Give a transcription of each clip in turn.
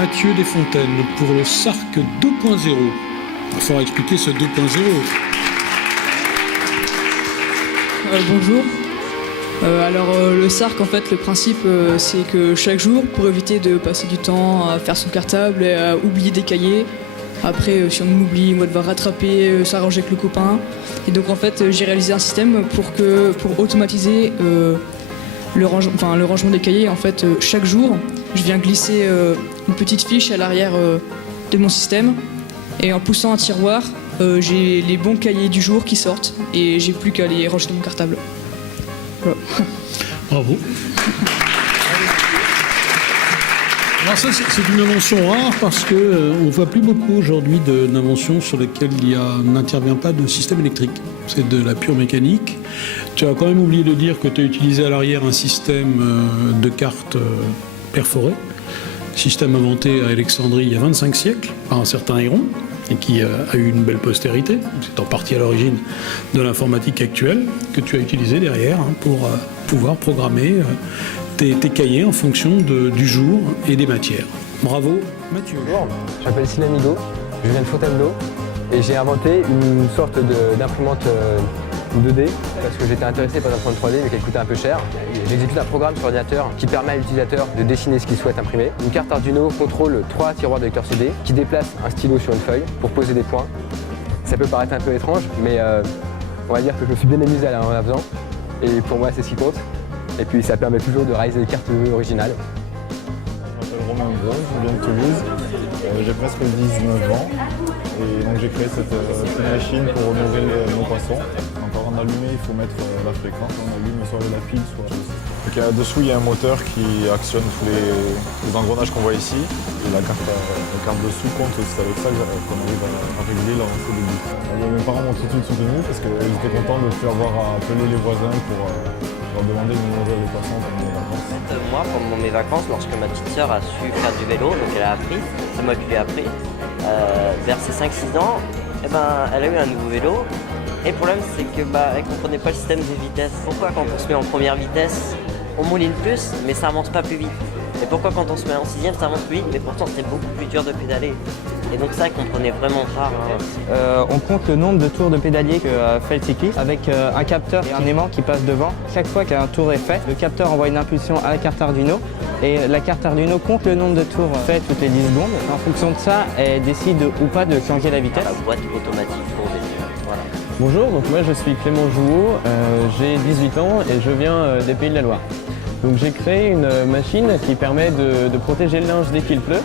Mathieu Desfontaines pour le SARC 2.0. Il faudra expliquer ce 2.0. Bonjour. Le SARC, en fait, le principe, c'est que chaque jour, pour éviter de passer du temps à faire son cartable et à oublier des cahiers, après, si on oublie, on va devoir rattraper, s'arranger avec le copain. Et donc, en fait, j'ai réalisé un système pour automatiser le rangement des cahiers. En fait, chaque jour, je viens glisser une petite fiche à l'arrière de mon système. Et en poussant un tiroir, j'ai les bons cahiers du jour qui sortent. Et j'ai plus qu'à les ranger dans mon cartable. Voilà. Bravo. Alors ça, c'est une invention rare parce qu'on ne voit plus beaucoup aujourd'hui d'inventions sur lesquelles n'intervient pas de système électrique. C'est de la pure mécanique. Tu as quand même oublié de dire que tu as utilisé à l'arrière un système de cartes perforées, système inventé à Alexandrie il y a 25 siècles par un certain Héron et qui a eu une belle postérité. C'est en partie à l'origine de l'informatique actuelle que tu as utilisé derrière pour pouvoir programmer tes cahiers en fonction du jour et des matières. Bravo, Mathieu. Bonjour, je m'appelle Sylvain Migaud, je viens de Fontainebleau et j'ai inventé une sorte d'imprimante 2D parce que j'étais intéressé par l'imprimante 3D mais qu'elle coûtait un peu cher. J'exécute un programme sur ordinateur qui permet à l'utilisateur de dessiner ce qu'il souhaite imprimer. Une carte Arduino contrôle 3 tiroirs de lecteur CD qui déplacent un stylo sur une feuille pour poser des points. Ça peut paraître un peu étrange mais on va dire que je me suis bien amusé en la faisant et pour moi c'est ce qui compte. Et puis ça permet toujours de réaliser des cartes originales. Je m'appelle Romain Gros, je viens de Toulouse, j'ai presque 19 ans et donc j'ai créé cette machine pour nourrir nos poissons. Pour en allumer, il faut mettre la fréquence, on allume soit la pile, soit... Donc, dessous il y a un moteur qui actionne tous les engrenages qu'on voit ici et la carte dessous compte, c'est avec ça qu'on arrive à réguler l'avancée des bouts. Mes parents m'ont tout de suite soutenu parce qu'ils étaient contents de ne plus avoir à appeler les voisins pour leur demander de nourrir les poissons pendant mes vacances. Moi, pendant mes vacances, lorsque ma petite sœur a su faire du vélo, donc elle a appris, c'est moi qui lui ai appris, vers ses 5-6 ans, elle a eu un nouveau vélo. Et le problème, c'est que elle comprenait pas le système de vitesse. Pourquoi quand on se met en première vitesse, on mouline plus, mais ça avance pas plus vite? Et pourquoi quand on se met en 6e, ça avance plus vite, mais pourtant c'est beaucoup plus dur de pédaler? Et donc ça, elle comprenait vraiment pas. On compte le nombre de tours de pédalier que fait le cycliste avec un capteur et un aimant qui passe devant. Chaque fois qu'un tour est fait, le capteur envoie une impulsion à la carte Arduino et la carte Arduino compte le nombre de tours faits toutes les 10 secondes. En fonction de ça, elle décide ou pas de changer la vitesse. La boîte automatique pour des yeux. Voilà. Bonjour, donc moi je suis Clément Jouot, j'ai 18 ans et je viens des Pays de la Loire. Donc j'ai créé une machine qui permet de protéger le linge dès qu'il pleut.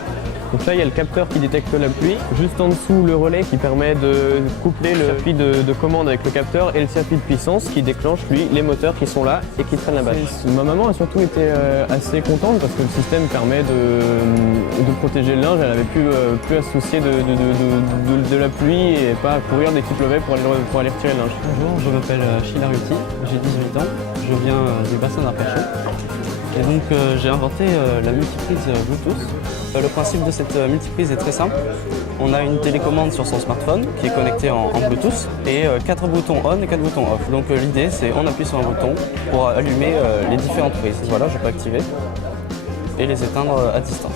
Donc là il y a le capteur qui détecte la pluie, juste en dessous le relais qui permet de coupler le circuit de commande avec le capteur et le circuit de puissance qui déclenche lui les moteurs qui sont là et qui traînent la bâche. Ma maman a surtout été assez contente parce que le système permet de protéger le linge, elle n'avait plus à se soucier de la pluie et pas à courir dès qu'il pleuvait pour aller retirer le linge. Bonjour, je m'appelle Sheila Ruti, j'ai 18 ans, je viens du bassin d'Arcachon. Et donc j'ai inventé la multiprise Bluetooth. Le principe de cette multiprise est très simple. On a une télécommande sur son smartphone qui est connectée en Bluetooth et 4 boutons on et 4 boutons off. Donc l'idée c'est on appuie sur un bouton pour allumer les différentes prises. Voilà, je peux activer et les éteindre à distance.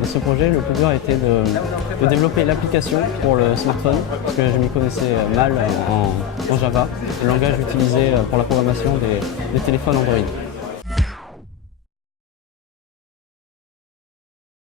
De ce projet, le plus dur a été de développer l'application pour le smartphone, parce que je m'y connaissais mal en Java, le langage utilisé pour la programmation des téléphones Android.